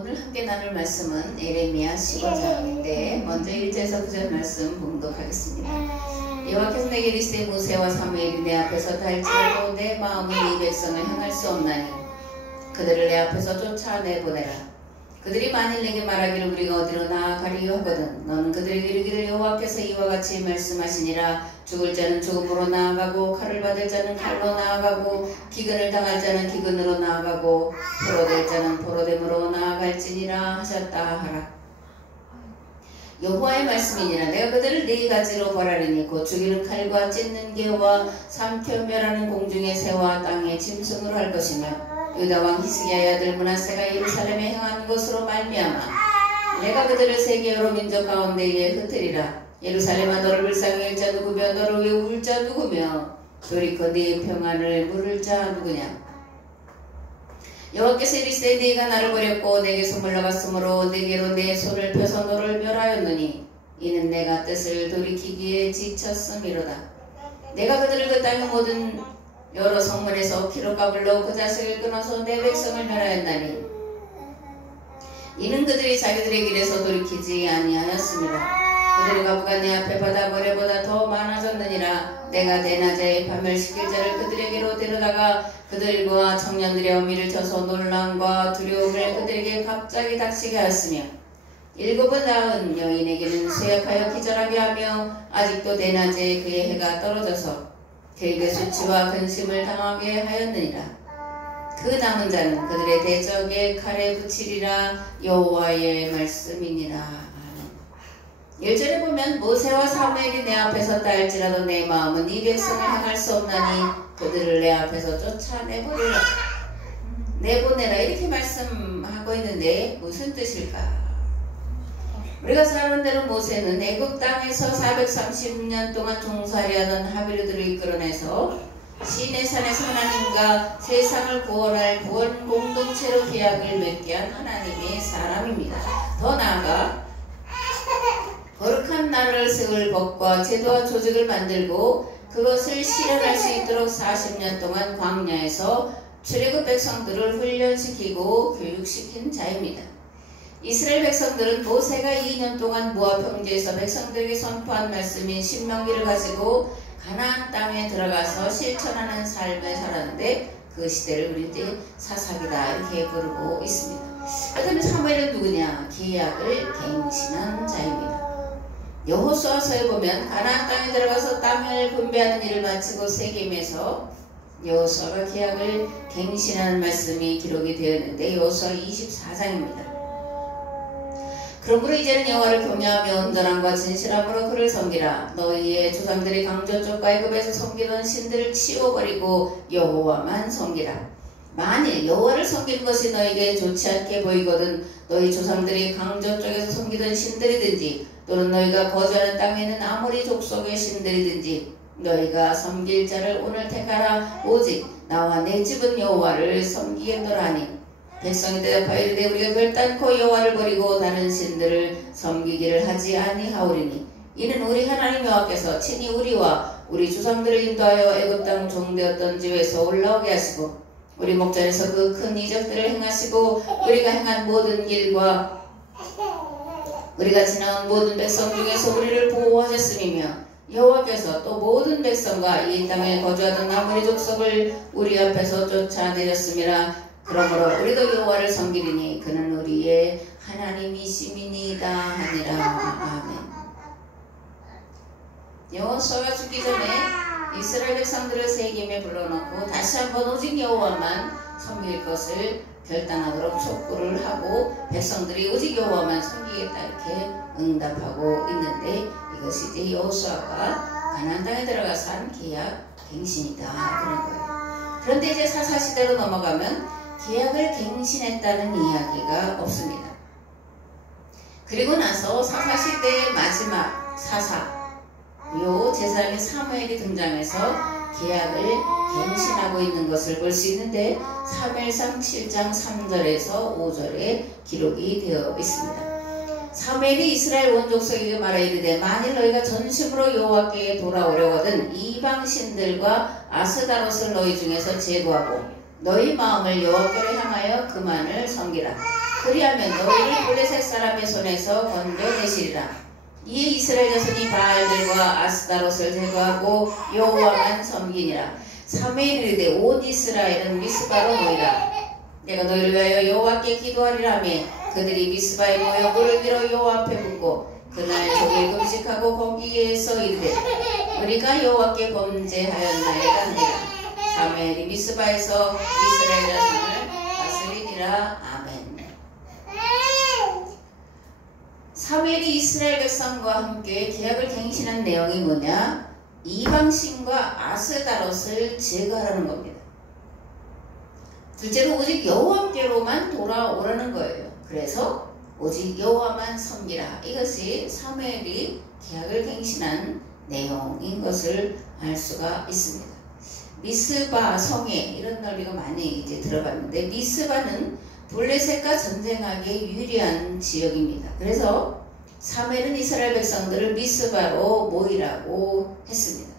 오늘 함께 나눌 말씀은 예레미야 15장인데 먼저 1절에서 9절 말씀 봉독하겠습니다. 여호와께서 내게 이르시되 모세와 사무엘이 내 앞에서 달지라도 내 마음이 이 백성을 향할 수 없나니 그들을 내 앞에서 쫓아내보내라. 그들이 만일 내게 말하기를 우리가 어디로 나아가리요 하거든 너는 그들에게 이르기를 여호와께서 이와 같이 말씀하시니라. 죽을 자는 죽음으로 나아가고 칼을 받을 자는 칼로 나아가고 기근을 당할 자는 기근으로 나아가고 포로될 자는 포로됨으로 나아갈지니라 하셨다 하라. 여호와의 말씀이니라. 내가 그들을 네 가지로 벌하리니 곧 죽이는 칼과 찢는 개와 삼켜 멸하는 공중의 새와 땅의 짐승으로 할 것이며 유다 왕 히스기야의 아들 므낫세가 예루살렘에 행한 것으로 말미암아 내가 그들을 세계 여러 민족 가운데에 흩으리라. 예루살렘아 너를 불쌍히 할 자 누구며 너를 외울 자 누구며 돌이켜 네 평안을 물을 자 누구냐. 여호와께서 이르시되 네가 나를 버렸고 내게서 물러갔으므로 내게로 내 손을 펴서 너를 멸하였느니 이는 내가 뜻을 돌이키기에 지쳤음이로다. 내가 그들을 그 땅의 모든 여러 성문에서 피로 까불러 그 자식을 끊어서 내 백성을 멸하였나니 이는 그들이 자기들의 길에서 돌이키지 아니하였습니다. 그들의 가부가 내 앞에 바다 모래보다 더 많아졌느니라. 내가 대낮에 파멸시킬 자를 그들에게로 데려다가 그들과 청년들의 어미를 쳐서 놀람과 두려움을 그들에게 갑자기 닥치게 하였으며 일곱은 낳은 여인에게는 쇠약하여 기절하게 하며 아직도 대낮에 그의 해가 떨어져서 그에게 수치와 근심을 당하게 하였느니라. 그 남은 자는 그들의 대적에 칼에 붙이리라. 여호와의 말씀이니라. 1절에 보면 모세와 사무엘이 내 앞에 섰다 할지라도 내 마음은 이 백성을 향할 수 없나니 그들을 내 앞에서 쫓아내보리라. 내보내라 이렇게 말씀하고 있는데 무슨 뜻일까? 우리가 잘 아는 대로 모세는 애굽 땅에서 430년 동안 종살이하던 하비르들을 이끌어내서 시내산에서 하나님과 세상을 구원할 구원 공동체로 계약을 맺게 한 하나님의 사람입니다. 더 나아가 거룩한 나라를 세울 법과 제도와 조직을 만들고 그것을 실현할 수 있도록 40년 동안 광야에서 출애굽 백성들을 훈련시키고 교육시킨 자입니다. 이스라엘 백성들은 모세가 2년 동안 모압 평지에서 백성들에게 선포한 말씀인 신명기를 가지고 가나안 땅에 들어가서 실천하는 삶을 살았는데 그 시대를 우리 이제 사사기다 이렇게 부르고 있습니다. 그다음에 사무엘은 누구냐? 기약을 갱신한 자입니다. 여호수아서에 보면 가나안 땅에 들어가서 땅을 분배하는 일을 마치고 세겜에서 여호수아가 기약을 갱신하는 말씀이 기록이 되어 있는데 여호수아 24장입니다. 그러므로 이제는 여호와를 경외하며 온전함과 진실함으로 그를 섬기라. 너희의 조상들이 강저쪽 애굽에서 섬기던 신들을 치워버리고 여호와만 섬기라. 만일 여호와를 섬기는 것이 너에게 좋지 않게 보이거든 너희 조상들이 강저쪽에서 섬기던 신들이든지 또는 너희가 거주하는 땅에 있는 아모리 족속의 신들이든지 너희가 섬길 자를 오늘 택하라. 오직 나와 내 집은 여호와를 섬기겠노라 하니 백성이 대답하여 이르되 우리가 결단코 여호와를 버리고 다른 신들을 섬기기를 하지 아니하오리니 이는 우리 하나님 여호와께서 친히 우리와 우리 주상들을 인도하여 애굽 땅 종되었던 집에서 올라오게 하시고 우리 목전에서 그 큰 이적들을 행하시고 우리가 행한 모든 길과 우리가 지나온 모든 백성 중에서 우리를 보호하셨음이며 여호와께서 또 모든 백성과 이 땅에 거주하던 아모리 족속을 우리 앞에서 쫓아내렸음이라. 그러므로 우리도 여호와를 섬기리니 그는 우리의 하나님이시미니이다 하니라. 아멘. 여호수아가 죽기 전에 이스라엘 백성들을 세겜에 불러놓고 다시 한번 오직 여호와만 섬길 것을 결단하도록 촉구를 하고 백성들이 오직 여호와만 섬기겠다 이렇게 응답하고 있는데 이것이 이제 여호수아가 가나안 땅에 들어가서 한 계약 갱신이다 그런 거예요. 그런데 이제 사사시대로 넘어가면 계약을 갱신했다는 이야기가 없습니다. 그리고 나서 사사시대의 마지막 사사 요 제사장인 사무엘이 등장해서 계약을 갱신하고 있는 것을 볼 수 있는데 사무엘상 7장 3절에서 5절에 기록이 되어 있습니다. 사무엘이 이스라엘 온 족속에게 말하 이르되 만일 너희가 전심으로 여호와께 돌아오려거든 이방 신들과 아스다롯을 너희 중에서 제거하고 너희 마음을 여호와께로 향하여 그만을 섬기라. 그리하면 너희를 블레셋 사람의 손에서 건져내시리라. 이에 이스라엘 자손이 바알들과 아스타롯을 제거하고 여호와만 섬기니라. 사무엘이 이르되 온 이스라엘은 미스바로 모이라. 내가 너희를 위하여 여호와께 기도하리라 하며 그들이 미스바에 모여 무릎 위로 여호와 앞에 묻고 그날 종일 금식하고 거기에서 이르되 우리가 여호와께 범죄하였나이다 하니라. 사무엘이 미스바에서 이스라엘 자손을 다스리니라. 아멘. 사무엘이 이스라엘 백성과 함께 계약을 갱신한 내용이 뭐냐? 이방신과 아스다롯을 제거하라는 겁니다. 둘째로 오직 여호와께로만 돌아오라는 거예요. 그래서 오직 여호와만 섬기라. 이것이 사무엘이 계약을 갱신한 내용인 것을 알 수가 있습니다. 미스바 성에 이런 넓이가 많이 이제 들어봤는데 미스바는 블레셋과 전쟁하기에 유리한 지역입니다. 그래서 사무엘은 이스라엘 백성들을 미스바로 모이라고 했습니다.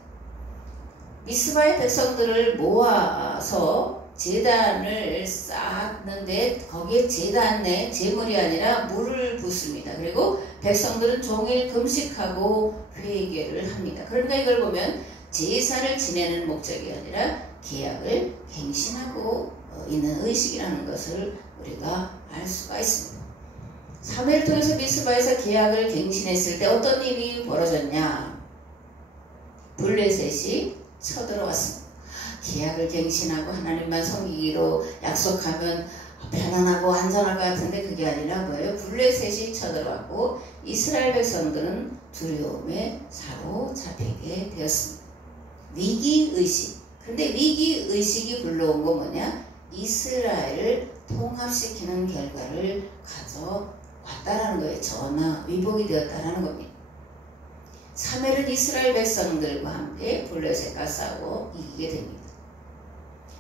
미스바의 백성들을 모아서 제단을 쌓았는데 거기에 제단 내 제물이 아니라 물을 붓습니다. 그리고 백성들은 종일 금식하고 회개를 합니다. 그러니까 이걸 보면 제사를 지내는 목적이 아니라 계약을 갱신하고 있는 의식이라는 것을 우리가 알 수가 있습니다. 사무엘을 통해서 미스바에서 계약을 갱신했을 때 어떤 일이 벌어졌냐? 블레셋이 쳐들어왔습니다. 계약을 갱신하고 하나님만 섬기기로 약속하면 편안하고 안전할 것 같은데 그게 아니라 뭐예요? 블레셋이 쳐들어왔고 이스라엘 백성들은 두려움에 사로잡히게 되었습니다. 위기의식. 근데 위기의식이 불러온 거 뭐냐? 이스라엘을 통합시키는 결과를 가져왔다라는 거예요. 전화 위복이 되었다라는 겁니다. 사무엘은 이스라엘 백성들과 함께 블레셋과 싸우고 이기게 됩니다.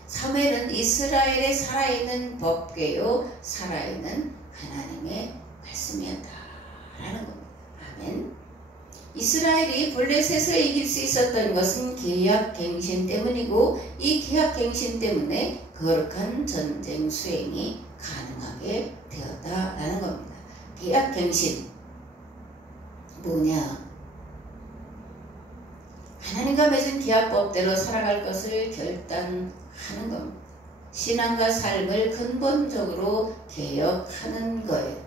사무엘은 이스라엘에 살아있는 법궤요 살아있는 하나님의 말씀이었다라는 겁니다. 아멘. 이스라엘이 블레셋을 이길 수 있었던 것은 계약갱신 때문이고 이 계약갱신 때문에 거룩한 전쟁 수행이 가능하게 되었다라는 겁니다. 계약갱신 뭐냐? 하나님과 맺은 계약법대로 살아갈 것을 결단하는 겁니다. 신앙과 삶을 근본적으로 개혁하는 거예요.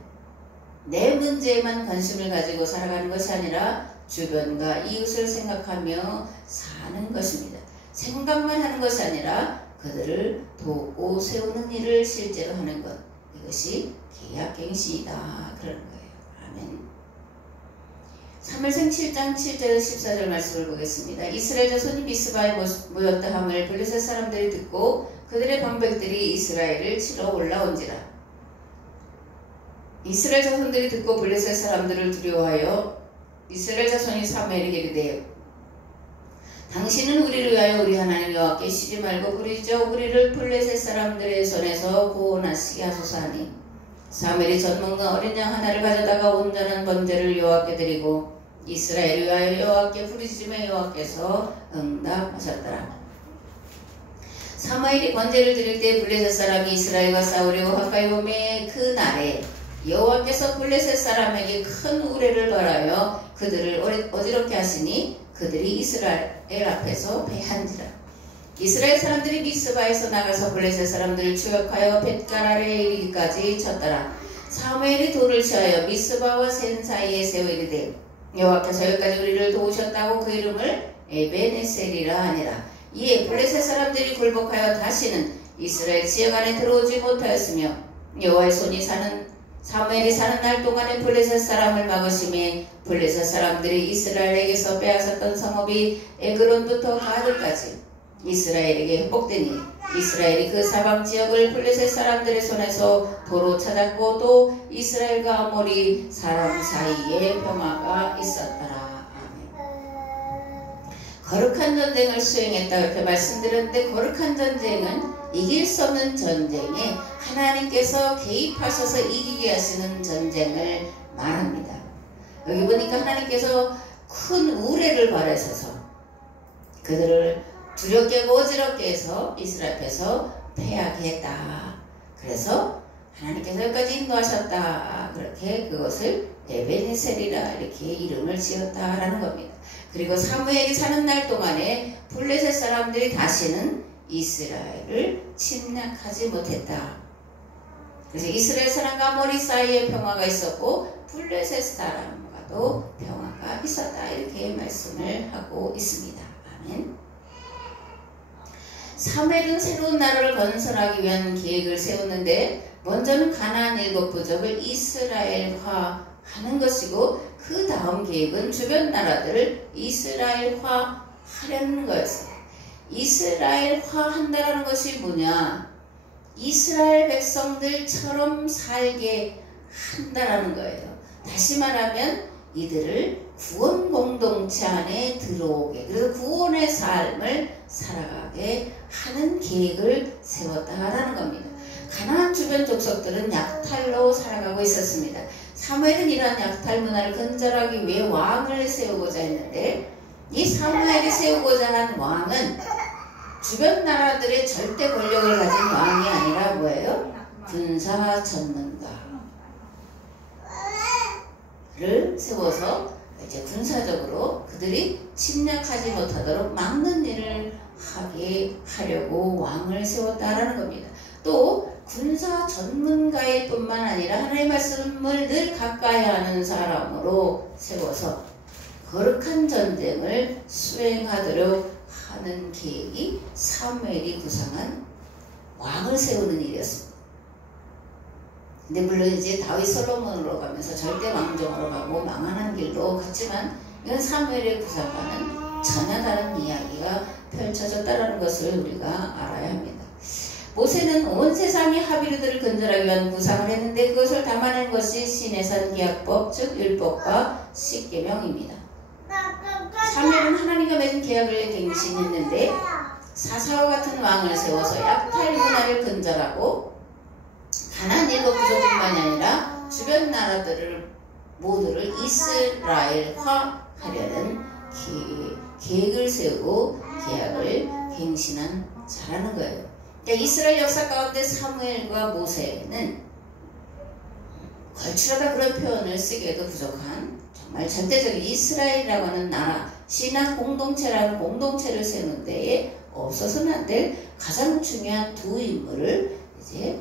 내 문제에만 관심을 가지고 살아가는 것이 아니라 주변과 이웃을 생각하며 사는 것입니다. 생각만 하는 것이 아니라 그들을 돕고 세우는 일을 실제로 하는 것. 이것이 계약갱신이다. 그러는 거예요. 아멘. 사무엘상 7장 7절 14절 말씀을 보겠습니다. 이스라엘 자손이 미스바에 모였다 함을 블레셋 사람들이 듣고 그들의 방백들이 이스라엘을 치러 올라온지라. 이스라엘 자손들이 듣고 블레셋 사람들을 두려워하여 이스라엘 자손이 사무엘에게 이르되 당신은 우리를 위하여 우리 하나님 여호와께 쉬지 말고 부르짖어 우리를 블레셋 사람들의 손에서 구원하시게 하소서 하니 사무엘이 젖 먹는 어린 양 하나를 가져다가 온전한 번제를 여호와께 드리고 이스라엘을 위하여 여호와께 부르짖으며 여호와께서 응답하셨더라. 사무엘이 번제를 드릴 때 블레셋 사람이 이스라엘과 싸우려고 가까이 오매 그 날에 여호와께서 블레셋 사람에게 큰 우레를 벌하여 그들을 어지럽게 하시니 그들이 이스라엘 앞에서 패한지라. 이스라엘 사람들이 미스바에서 나가서 블레셋 사람들을 추격하여 벳갈 이르기까지 쳤더라. 사무엘이 돌을 취하여 미스바와 센 사이에 세워 이르되 여호와께서 여기까지 우리를 도우셨다고 그 이름을 에베네셀이라 하니라. 이에 블레셋 사람들이 굴복하여 다시는 이스라엘 지역 안에 들어오지 못하였으며 여호와의 손이 사무엘이 사는 날 동안에 블레셋 사람을 막으심에 블레셋 사람들이 이스라엘에게서 빼앗았던 성읍이 에그론부터 가드까지 이스라엘에게 회복되니 이스라엘이 그 사방 지역을 블레셋 사람들의 손에서 도로 찾았고 또 이스라엘과 아모리 사람 사이에 평화가 있었더라. 아멘. 거룩한 전쟁을 수행했다 이렇게 말씀드렸는데 거룩한 전쟁은 이길 수 없는 전쟁에 하나님께서 개입하셔서 이기게 하시는 전쟁을 말합니다. 여기 보니까 하나님께서 큰 우레를 발하셔서 그들을 두렵게 하고 어지럽게 해서 이스라엘 앞에서 패하게 했다. 그래서 하나님께서 여기까지 인도하셨다. 그렇게 그것을 에베네셀이라 이렇게 이름을 지었다라는 겁니다. 그리고 사무엘이 사는 날 동안에 블레셋 사람들이 다시는 이스라엘을 침략하지 못했다. 그래서 이스라엘 사람과 아모리 사이에 평화가 있었고 블레셋 사람과도 평화가 있었다. 이렇게 말씀을 하고 있습니다. 아멘. 사무엘은 새로운 나라를 건설하기 위한 계획을 세웠는데 먼저는 가나안 7부족을 이스라엘화 하는 것이고 그 다음 계획은 주변 나라들을 이스라엘화 하려는 거였어요. 이스라엘화 한다라는 것이 뭐냐? 이스라엘 백성들처럼 살게 한다라는 거예요. 다시 말하면 이들을 구원 공동체 안에 들어오게, 그래서 구원의 삶을 살아가게 하는 계획을 세웠다라는 겁니다. 가나안 주변 족속들은 약탈로 살아가고 있었습니다. 사무엘은 이러한 약탈 문화를 근절하기 위해 왕을 세우고자 했는데 이 사무엘이 세우고자 한 왕은 주변 나라들의 절대 권력을 가진 왕이 아니라 뭐예요? 군사 전문가를 세워서 이제 군사적으로 그들이 침략하지 못하도록 막는 일을 하게 하려고 왕을 세웠다라는 겁니다. 또 군사 전문가일 뿐만 아니라 하나님의 말씀을 늘 가까이 하는 사람으로 세워서 거룩한 전쟁을 수행하도록 하는 계획이 사무엘이 구상한 왕을 세우는 일이었습니다. 근데 물론 이제 다윗 솔로몬으로 가면서 절대 왕정으로 가고 망하는 길로 갔지만 이건 사무엘의 구상과는 전혀 다른 이야기가 펼쳐졌다는 것을 우리가 알아야 합니다. 모세는 온 세상이 합의들을 근절하기 위한 구상을 했는데 그것을 담아낸 것이 시내산 계약법 즉 율법과 십계명입니다. 사무엘은 하나님과 맺은 계약을 갱신했는데 사사와 같은 왕을 세워서 약탈 문화를 근절하고 가나안 7부족뿐만이 아니라 주변 나라들을 모두를 이스라엘화 하려는 계획을 세우고 계약을 갱신한 자라는 거예요. 그러니까 이스라엘 역사 가운데 사무엘과 모세는 걸출하다 그런 표현을 쓰기에도 부족한 정말 절대적인 이스라엘이라고 하는 나라, 신앙 공동체라는 공동체를 세우는 데에 없어서는 안 될 가장 중요한 두 인물을 이제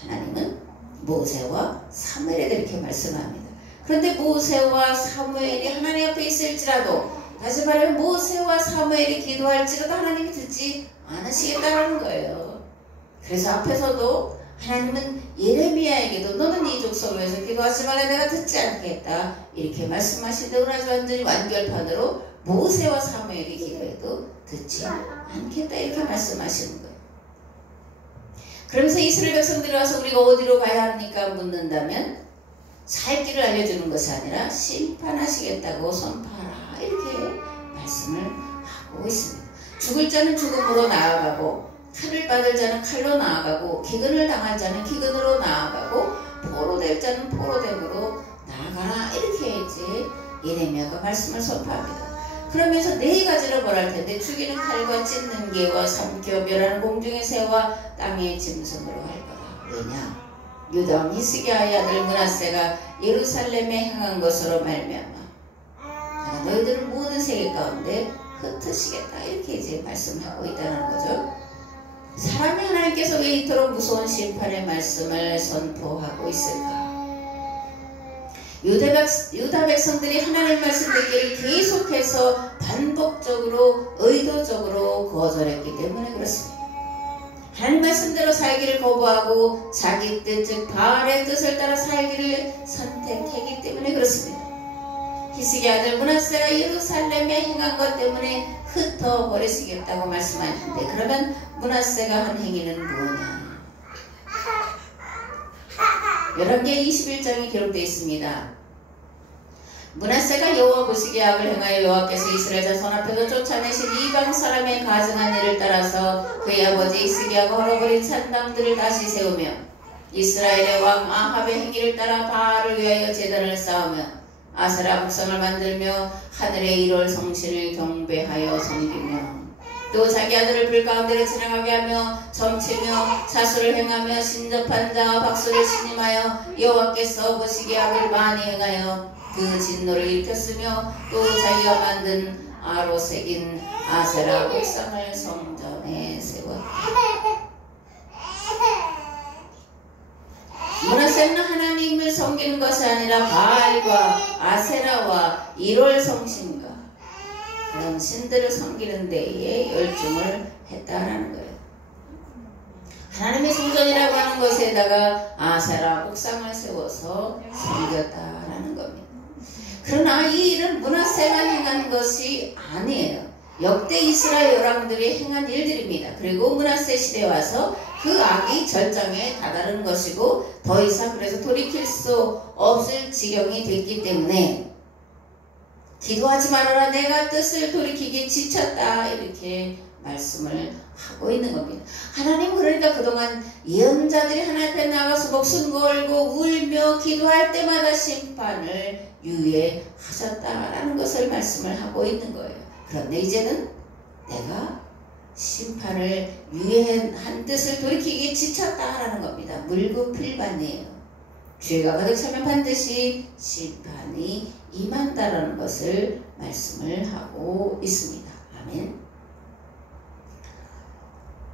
하나님은 모세와 사무엘에 대해 이렇게 말씀합니다. 그런데 모세와 사무엘이 하나님 앞에 있을지라도, 다시 말하면 모세와 사무엘이 기도할지라도 하나님이 듣지 않으시겠다는 거예요. 그래서 앞에서도 하나님은 예레미야에게도 너는 이 족속을 위해서 기도하지 말라 내가 듣지 않겠다 이렇게 말씀하시는데 오늘 아주 완전히 완결판으로 모세와 사무엘이 기도해도 듣지 않겠다 이렇게 말씀하시는 거예요. 그러면서 이스라엘 백성들이 와서 우리가 어디로 가야 합니까? 묻는다면 살 길을 알려주는 것이 아니라 심판하시겠다고 선포하라 이렇게 말씀을 하고 있습니다. 죽을 자는 죽음으로 나아가고 칼을 받을 자는 칼로 나아가고 기근을 당할 자는 기근으로 나아가고 포로될 자는 포로됨으로 나아가라 이렇게 이제 예레미야가 말씀을 선포합니다. 그러면서 네 가지를 벌할 텐데 죽이는 칼과 찢는 개와 삼켜 멸하는 공중의 새와 땅의 짐승으로 할 거다. 왜냐? 유다 왕 히스기야의 아들 므낫세가 예루살렘에 향한 것으로 말미암아 내가 너희들을 모든 세계 가운데 흩으시겠다 이렇게 이제 말씀하고 있다는 거죠. 사람이 하나님께서 왜 이토록 무서운 심판의 말씀을 선포하고 있을까? 유다 백성들이 하나님의 말씀 듣기를 계속해서 반복적으로 의도적으로 거절했기 때문에 그렇습니다. 하나님 말씀대로 살기를 거부하고 자기 뜻 즉 바알의 뜻을 따라 살기를 선택했기 때문에 그렇습니다. 히스기야 아들 므낫세가 예루살렘에 행한 것 때문에 흩어버리시겠다고 말씀하셨는데 그러면 므낫세가 한 행위는 뭐냐? 열왕기하 21장에 기록되어 있습니다. 므낫세가 여호와 보시기에 악을 행하여 여호와께서 이스라엘 자손 앞에서 쫓아내신 이방 사람의 가증한 일을 따라서 그의 아버지 히스기야가 헐어버린 산당들을 다시 세우며 이스라엘의 왕 아합의 행위를 따라 바알을 위하여 제단을 쌓으며 아세라 목상을 만들며 하늘의 1월 성신을 경배하여 섬기며 또 자기 아들을 불 가운데로 지나가게 하며 점치며 사수를 행하며 신접한 자와 박수를 신임하여 여호와께서 보시기에 악을 많이 행하여 그 진노를 일으켰으며 또 자기가 만든 아로 새긴 아세라 옥상을 성전에 세웠다. 므낫세는 하나님을 섬기는 것이 아니라 바알과 아세라와 일월 성신과 그런 신들을 섬기는 데에 열중을 했다라는 거예요. 하나님의 성전이라고 하는 것에다가 아세라 옥상을 세워서 섬겼다라는 겁니다. 그러나 이 일은 므낫세가 행한 것이 아니에요. 역대 이스라엘 열왕들이 행한 일들입니다. 그리고 므낫세 시대에 와서 그 악이 절정에 다다른 것이고 더 이상 그래서 돌이킬 수 없을 지경이 됐기 때문에 기도하지 말아라 내가 뜻을 돌이키기 지쳤다 이렇게 말씀을 하고 있는 겁니다. 하나님 그러니까 그동안 예언자들이 하나님 앞에 나가서 목숨 걸고 울며 기도할 때마다 심판을 유예하셨다라는 것을 말씀을 하고 있는 거예요. 그런데 이제는 내가 심판을 유예한 뜻을 돌이키기 지쳤다라는 겁니다. 물구필반이에요. 죄가 가득 차면 반드시 심판이 임한다라는 것을 말씀을 하고 있습니다. 아멘.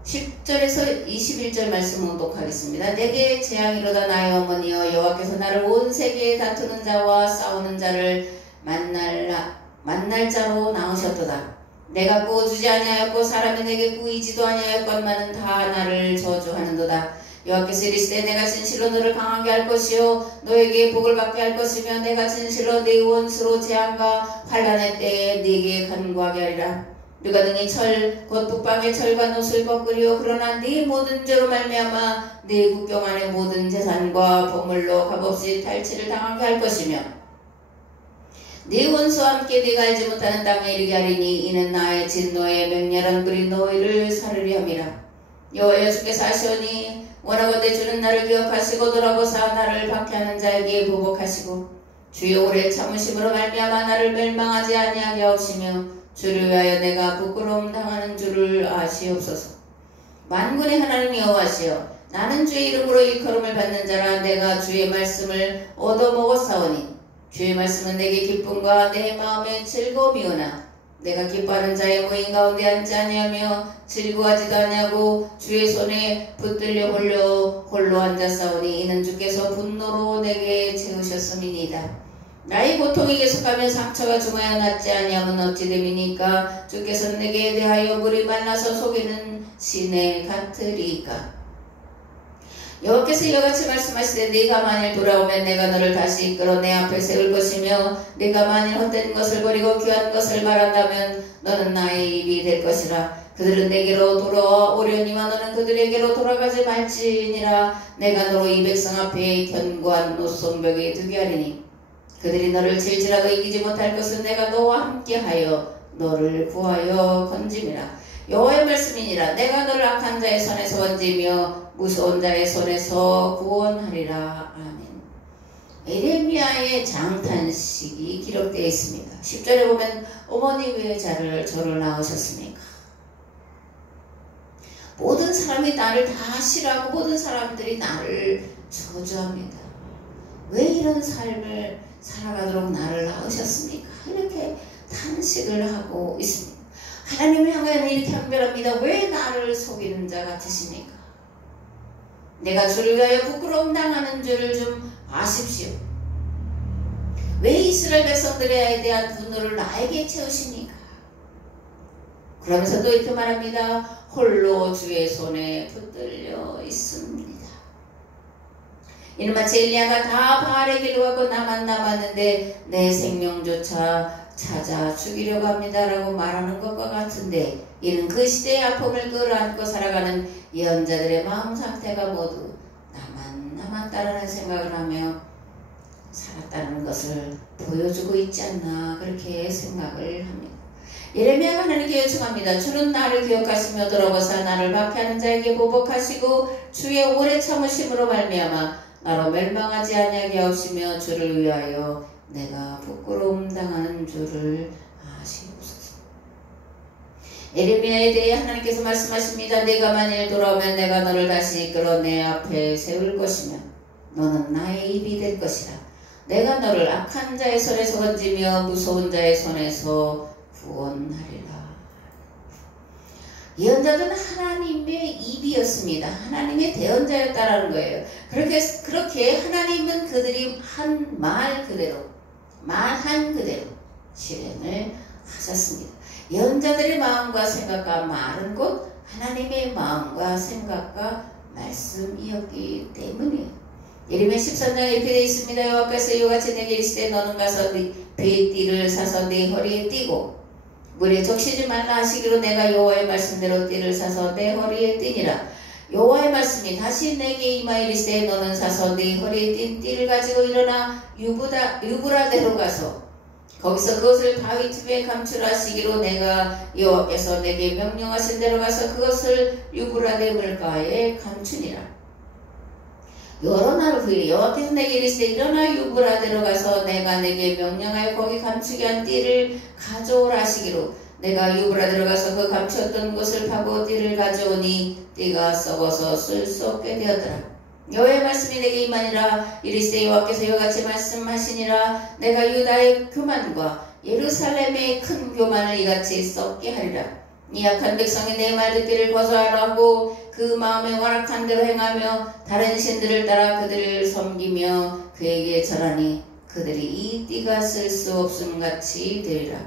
10절에서 21절 말씀 봉독하겠습니다. 내게 재앙이로다 나의 어머니여 여호와께서 나를 온 세계에 다투는 자와 싸우는 자를 만날 자로 낳으셨도다. 내가 구워주지 아니하였고 사람이 내게 구이지도 아니하였건만은 다 나를 저주하는도다. 여호와께서 이르시되 내가 진실로 너를 강하게 할 것이요 너에게 복을 받게 할 것이며 내가 진실로 네 원수로 재앙과 환난의 때에 네게 간구하게 하리라. 누가 능히 곧 북방의 철과 노을 꺾으리요 그러나 네 모든 죄로 말미암아 네 국경 안의 모든 재산과 보물로 값없이 탈취를 당하게 할 것이며 네 원수와 함께 네가 알지 못하는 땅에 이르게 하리니 이는 나의 진노의 맹렬한 불이 너희를 사르리 함이라. 여호와 주께서 하시오니 원하건대 주는 나를 기억하시고 돌아보사 나를 박해하는 자에게 보복하시고 주의 오래 참으심으로 말미암아 나를 멸망하지 아니하게 하옵시며 주를 위하여 내가 부끄러움 당하는 줄을 아시옵소서. 만군의 하나님 여호와시여 나는 주의 이름으로 일컬음을 받는 자라. 내가 주의 말씀을 얻어먹었사오니 주의 말씀은 내게 기쁨과 내 마음의 즐거움이오나 내가 기뻐하는 자의 모임 가운데 앉지 아니하며 즐거워하지도 아니하고 주의 손에 붙들려 홀로 앉았사오니 이는 주께서 분노로 내게 채우셨음이니이다. 나의 고통이 계속하며 상처가 중하여 낫지 아니하면 어찌 됨이니까 주께서는 내게 대하여 물이 말라서 속이는 시내 같으리까. 여호와께서 이와같이 말씀하시되 네가 만일 돌아오면 내가 너를 다시 이끌어 내 앞에 세울 것이며 네가 만일 헛된 것을 버리고 귀한 것을 말한다면 너는 나의 입이 될 것이라. 그들은 내게로 돌아오려니와 너는 그들에게로 돌아가지 말지니라. 내가 너로 이 백성 앞에 견고한 노송벽에 두게 하리니 그들이 너를 질지라도 이기지 못할 것은 내가 너와 함께하여 너를 구하여 건짐이라. 여호와의 말씀이니라. 내가 너를 악한 자의 손에서 건지며 무서운 자의 손에서 구원하리라. 아멘. 에레미야의 장탄식이 기록되어 있습니다. 10절에 보면 어머니 왜 저를 낳으셨습니까? 모든 사람이 나를 다 싫어하고 모든 사람들이 나를 저주합니다. 왜 이런 삶을 살아가도록 나를 낳으셨습니까? 이렇게 탄식을 하고 있습니다. 하나님을 향하여는 이렇게 항변합니다. 왜 나를 속이는 자 같으십니까? 내가 주를 위하여 부끄러움 당하는 줄을 좀 아십시오. 왜 이스라엘 백성들에 대한 분노를 나에게 채우십니까? 그러면서도 이렇게 말합니다. 홀로 주의 손에 붙들려 있습니다. 이는 마치 엘리야가 다 바알의 길로 가고 나만 남았는데 내 생명조차 찾아 죽이려고 합니다라고 말하는 것과 같은데 이는 그 시대의 아픔을 끌어안고 살아가는 예언자들의 마음 상태가 모두 나만 남았다라는 생각을 하며 살았다는 것을 보여주고 있지 않나 그렇게 생각을 합니다. 예레미야가 하나님께 요청합니다. 주는 나를 기억하시며 돌아보사 나를 박해하는 자에게 보복하시고 주의 오래 참으심으로 말미암아 나로 멸망하지 아니하게 하시며 주를 위하여 내가 부끄러움 당하는 줄을 아시옵소서. 에레미야에 대해 하나님께서 말씀하십니다. 네가 만일 돌아오면 내가 너를 다시 이끌어 내 앞에 세울 것이며 너는 나의 입이 될 것이라. 내가 너를 악한 자의 손에서 건지며 무서운 자의 손에서 구원하리라. 예언자들은 하나님의 입이었습니다. 하나님의 대언자였다라는 거예요. 그렇게 하나님은 그들이 한 말 그대로, 말한 그대로 실행을 하셨습니다. 예언자들의 마음과 생각과 말은 곧 하나님의 마음과 생각과 말씀이었기 때문이에요. 예레미야 13장에 이렇게 되어 있습니다. 여호와께서 이와같이 내게 이르시되 너는 가서 배의 띠를 사서 네 허리에 띠고 물에 적시지 말라 하시기로 내가 여호와의 말씀대로 띠를 사서 내 허리에 띠니라. 여호와의 말씀이 다시 내게 임하여 이르시되 너는 사서 네 허리에 띈 띠를 가지고 일어나 유브라데로 가서 거기서 그것을 바위 틈에 감추라시기로 내가 여호와께서 내게 명령하신 대로 가서 그것을 유브라데 물가에 감추니라. 여러 날 후에 여호와께서 내게 이르시되 일어나 유브라데로 가서 내가 내게 명령하여 거기 감추게 한 띠를 가져오라 하시기로 내가 유브라데로 가서 그 감추었던 곳을 파고 띠를 가져오니 띠가 썩어서 쓸 수 없게 되었더라. 여호와의 말씀이 내게 임하니라. 이르시되 여호와께서 이와같이 말씀하시니라. 내가 유다의 교만과 예루살렘의 큰 교만을 이같이 썩게 하리라. 이 악한 백성이 내 말 듣기를 거절하라 하고 그 마음에 완악한 대로 행하며 다른 신들을 따라 그들을 섬기며 그에게 절하니 그들이 이 띠가 쓸 수 없음 같이 되리라.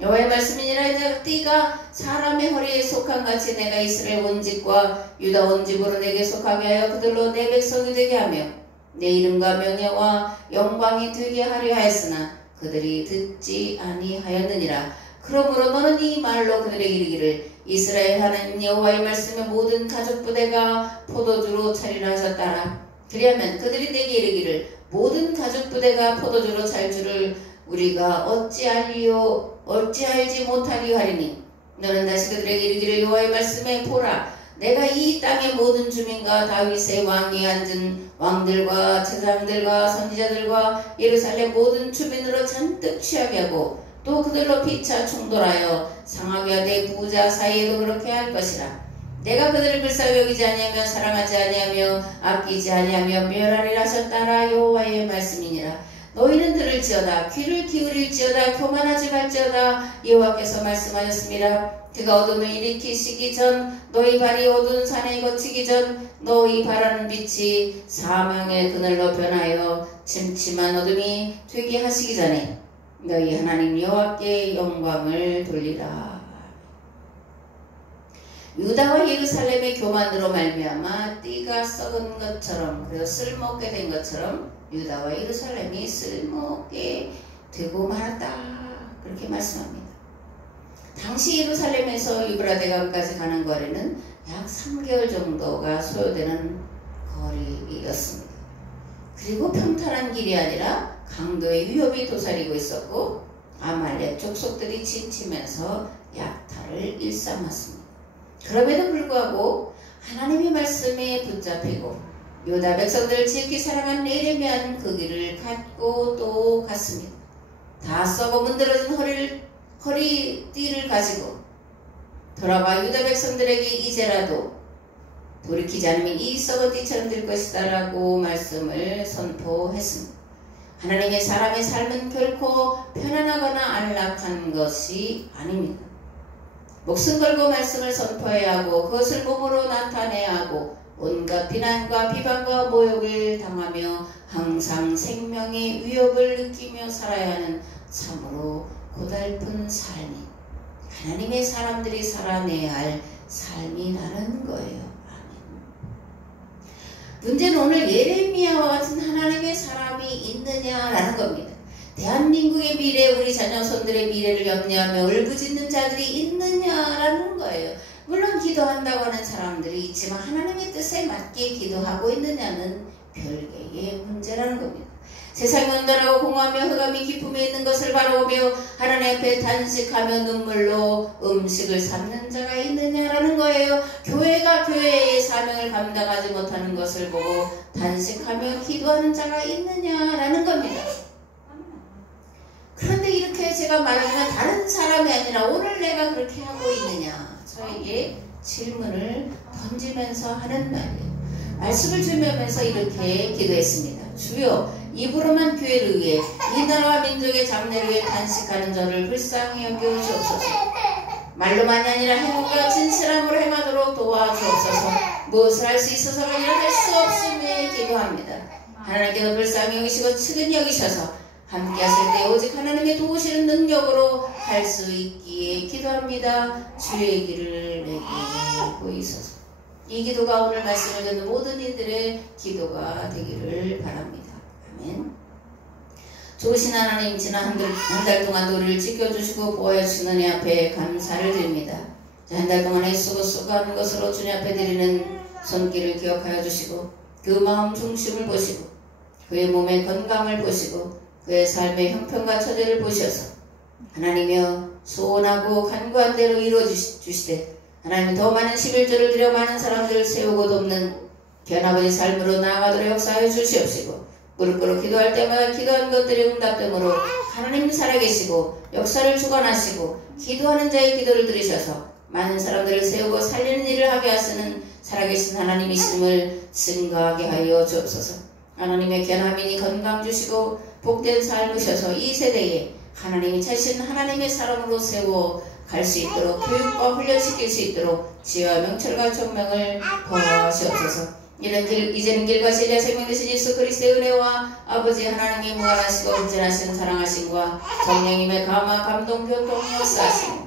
여호와의 말씀이니라. 이제 띠가 사람의 허리에 속한 같이 내가 이스라엘 온 집과 유다 온 집으로 내게 속하게 하여 그들로 내 백성이 되게 하며 내 이름과 명예와 영광이 되게 하려 하였으나 그들이 듣지 아니하였느니라. 그러므로 너는 이 말로 그들에게 이르기를 이스라엘 하나님 여호와의 말씀에 모든 가족 부대가 포도주로 차리라 하셨다라. 그리하면 그들이 내게 이르기를 모든 가족 부대가 포도주로 찰 줄을 우리가 어찌 알지 못하리요 하리니 너는 다시 그들에게 이르기를 여호와의 말씀에 보라 내가 이 땅의 모든 주민과 다윗의 왕이 앉은 왕들과 제사장들과 선지자들과 예루살렘 모든 주민으로 잔뜩 취하게 하고 또 그들로 피차 충돌하여 상하게 하되 부자 사이에도 그렇게 할 것이라. 내가 그들을 불쌍히 여기지 아니하며 사랑하지 아니하며 아끼지 아니하며 멸하리라 하셨다라. 여호와의 말씀이니라. 너희는 들을지어다 귀를 기울일지어다 교만하지 말지어다. 여호와께서 말씀하셨습니다. 그가 어둠을 일으키시기 전 너희 발이 어두운 산에 거치기 전 너희 바라는 빛이 사망의 그늘로 변하여 침침한 어둠이 되게 하시기 전에 너희 하나님 여호와께 영광을 돌리라. 유다와 예루살렘의 교만으로 말미암아 띠가 썩은 것처럼 그래서 쓸모없게 된 것처럼 유다와 예루살렘이 쓸모없게 되고 말았다. 그렇게 말씀합니다. 당시 예루살렘에서 유브라데강까지 가는 거리는 약 3개월 정도가 소요되는 거리였습니다. 그리고 평탄한 길이 아니라 강도의 위협이 도사리고 있었고 아말렉 족속들이 지치면서 약탈을 일삼았습니다. 그럼에도 불구하고 하나님의 말씀에 붙잡히고 유다 백성들을 지극히 사랑한 예레미야는 그 길을 갔고 또 갔습니다. 다 썩어 문드러진 허리띠를 가지고 돌아와 유다 백성들에게 이제라도 돌이키지 않으면 이 썩은 띠처럼 될 것이다 라고 말씀을 선포했습니다. 하나님의 사람의 삶은 결코 편안하거나 안락한 것이 아닙니다. 목숨 걸고 말씀을 선포해야 하고 그것을 몸으로 나타내야 하고 온갖 비난과 비방과 모욕을 당하며 항상 생명의 위협을 느끼며 살아야 하는 참으로 고달픈 삶이 하나님의 사람들이 살아내야 할 삶이라는 거예요. 문제는 오늘 예레미야와 같은 하나님의 사람이 있느냐라는 겁니다. 대한민국의 미래, 우리 자녀손들의 미래를 염려하며 울부짖는 자들이 있느냐라는 거예요. 물론 기도한다고 하는 사람들이 있지만 하나님의 뜻에 맞게 기도하고 있느냐는 별개의 문제라는 겁니다. 세상이 온다라고 공허하며 흑암이 기쁨에 있는 것을 바라보며 하나님 앞에 단식하며 눈물로 음식을 삼는 자가 있느냐라는 거예요. 교회가 교회의 사명을 감당하지 못하는 것을 보고 단식하며 기도하는 자가 있느냐라는 겁니다. 그런데 이렇게 제가 말하지만 다른 사람이 다음이 아니라 오늘 내가 그렇게 하고 있느냐, 저에게 질문을 던지면서 하는 말이에요. 말씀을 준비하면서 이렇게 기도했습니다. 주여, 입으로만 교회를 위해 이 나라와 민족의 장래를 위해 단식하는 저를 불쌍히 여겨 주옵소서. 말로만이 아니라 행동과 진실함으로 행하도록 도와주옵소서. 무엇을 할 수 있어서가 아니라 할 수 없음에 기도합니다. 하나님께서 불쌍히 여기시고 측은히 여기셔서 함께 하실 때 오직 하나님의 도우시는 능력으로 할 수 있기에 기도합니다. 주의 길을 내게 보이소서. 이 기도가 오늘 말씀을 듣는 모든 이들의 기도가 되기를 바랍니다. 아멘. 좋으신 하나님, 지난 한 달 동안 우리를 지켜주시고 보호해주시는 은혜 앞에 감사를 드립니다. 한 달 동안 애쓰고 수고하는 것으로 주님 앞에 드리는 손길을 기억하여 주시고 그 마음 중심을 보시고 그의 몸의 건강을 보시고 그의 삶의 형편과 처지를 보셔서 하나님이여 소원하고 간구한 대로 이루어주시되 하나님 더 많은 11조를 드려 많은 사람들을 세우고 돕는 변화버린 삶으로 나아가도록 역사하여 주시옵시고 무릎 꿇어 기도할 때마다 기도한 것들이 응답되므로 하나님 살아계시고 역사를 주관하시고 기도하는 자의 기도를 들으셔서 많은 사람들을 세우고 살리는 일을 하게 하시는 살아계신 하나님이심을 증거하게 하여 주옵소서. 하나님의 견함이니 건강 주시고 복된 삶 주셔서 이 세대에 하나님이 자신 하나님의 사람으로 세워 갈 수 있도록 교육과 훈련시킬 수 있도록 지혜와 명철과 총명을 더하시옵소서. 이런 길, 이제는 길과 진리와 생명 되신 예수 그리스도의 은혜와 아버지 하나님의 무한하시고 온전하신 사랑하심과 성령님의 감화 감동 교통 역사하심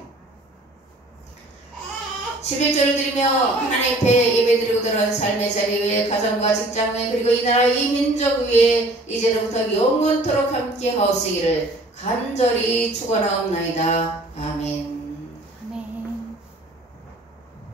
11조를 드리며 하나님 앞에 예배드리고 들어간 삶의 자리 위에 가정과 직장 위에 그리고 이 나라 이 민족 위에 이제로부터 영원토록 함께 하옵시기를 간절히 축원하옵나이다. 아멘.